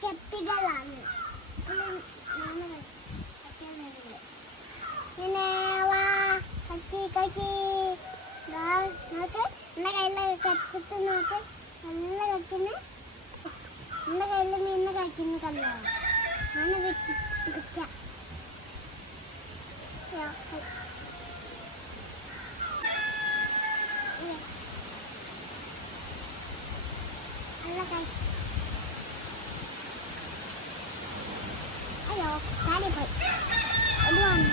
കെപ്പികളാണ് പിന്നെ വാ കക്കി കക്കി നോക്ക് എൻ്റെ കയ്യിലെ കെട്ടിട്ട് നോക്ക് നല്ല കക്കിന് എൻ്റെ കയ്യിൽ മീനിനെ കക്കിന് കല്ലോ ഞാൻ വിൽക്കാം അയ്യോ കാലിപ്പോയി അത് വന്നു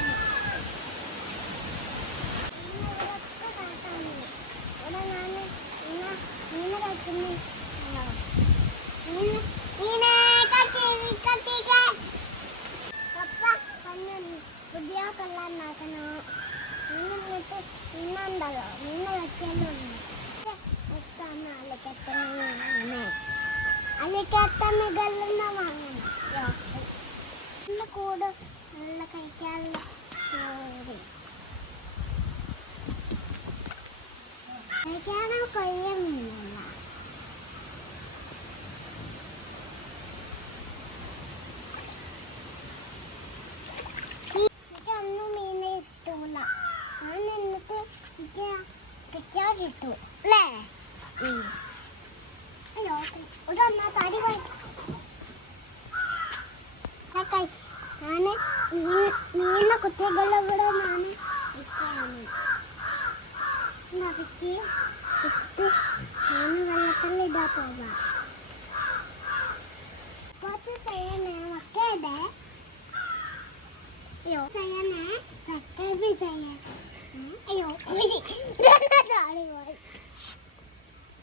ഇവിടെ ഞാൻ മീനെ കഴിക്കുന്നു മീനെ പപ്പ പുതിയ കൊള്ളാണ്ടാക്കണോ മീൻ എന്നിട്ട് മീനുണ്ടല്ലോ മീനെ വെച്ചാലും അലക്കത്തമ്മകളെന്ന് വാങ്ങണം നല്ല കൂട് നല്ല കഴിക്കാനുള്ള കഴിക്കാനോ കൊയ്യുന്നില്ല എനിക്കൊന്നും മീനെ കിട്ടൂല ഞാൻ എന്നിട്ട് എനിക്ക് കിട്ടിയാൽ കിട്ടൂ അല്ലേ അയ്യോ ഇവിടെ വന്നാ തടി പോയി ഞാൻ മീനിനെ കുട്ടികളെ ഇവിടെ ഞാൻ ഇട്ട് ഞാൻ വെള്ളത്തിൽ ഇടാ പോവാം കുറച്ച് ചെയ്യണേ മക്കേടെ അയ്യോ ചെയ്യണേ സബ്സ്ക്രൈബ് ചെയ്യേ അയ്യോ